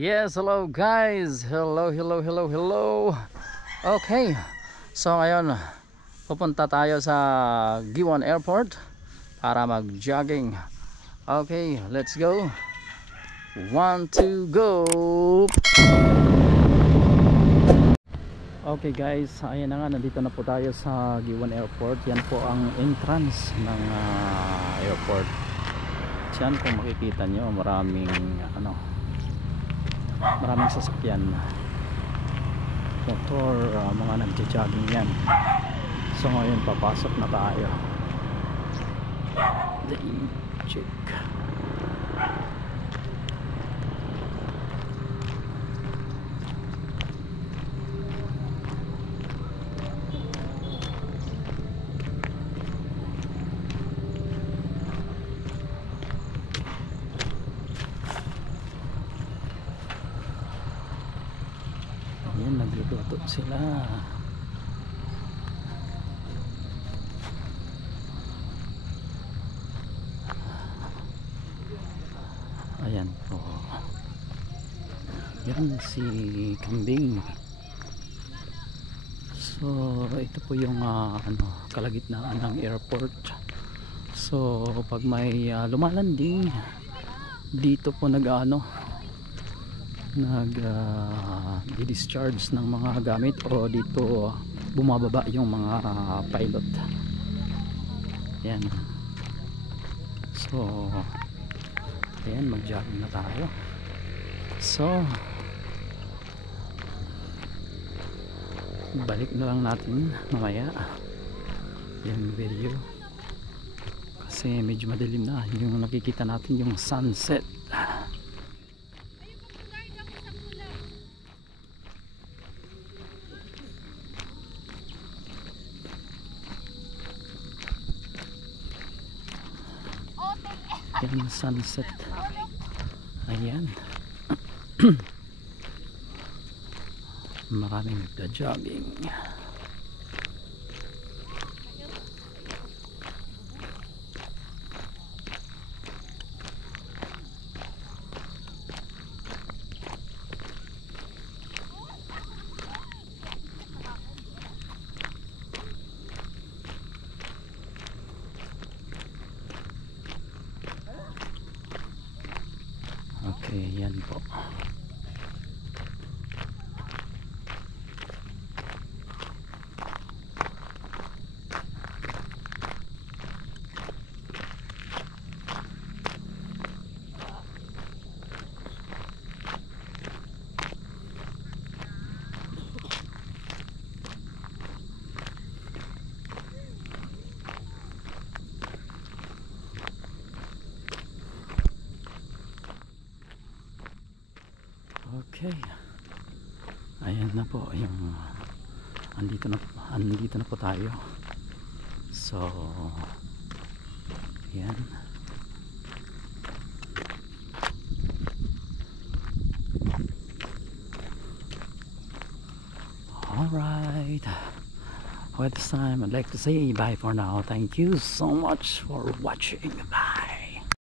Yes, hello guys. Hello. Okay. So ngayon, pupunta tayo sa Giwan Airport para mag-jogging. Okay, let's go. 1, 2, go. Okay guys, ayan na nga, nandito na po tayo sa Giwan Airport. Yan po ang entrance ng airport. Diyan kung makikita nyo, maraming sasakyan, motor, mga nagja-jogging yan. So ngayon papasok na tayo. Check. Ayan, nagluluto sila. Ayan po. Yan si Kambing. So ito po yung kalagitnaan ng airport. So pag may lumalanding dito po di-discharge ng mga gamit, o dito bumababa yung mga pilot. Yan. So ayan, mag-jogging na tayo. So balik na lang natin mamaya yung video kasi medyo madilim na. Yung nakikita natin yung sunset. Yan, sunset. Ayan. Maraming nagja-jogging. Okay, yan po. Okay. Ayan na po yung andito na po tayo. So ayan. Alright. Well, this time I'd like to say bye for now. Thank you so much for watching. Bye.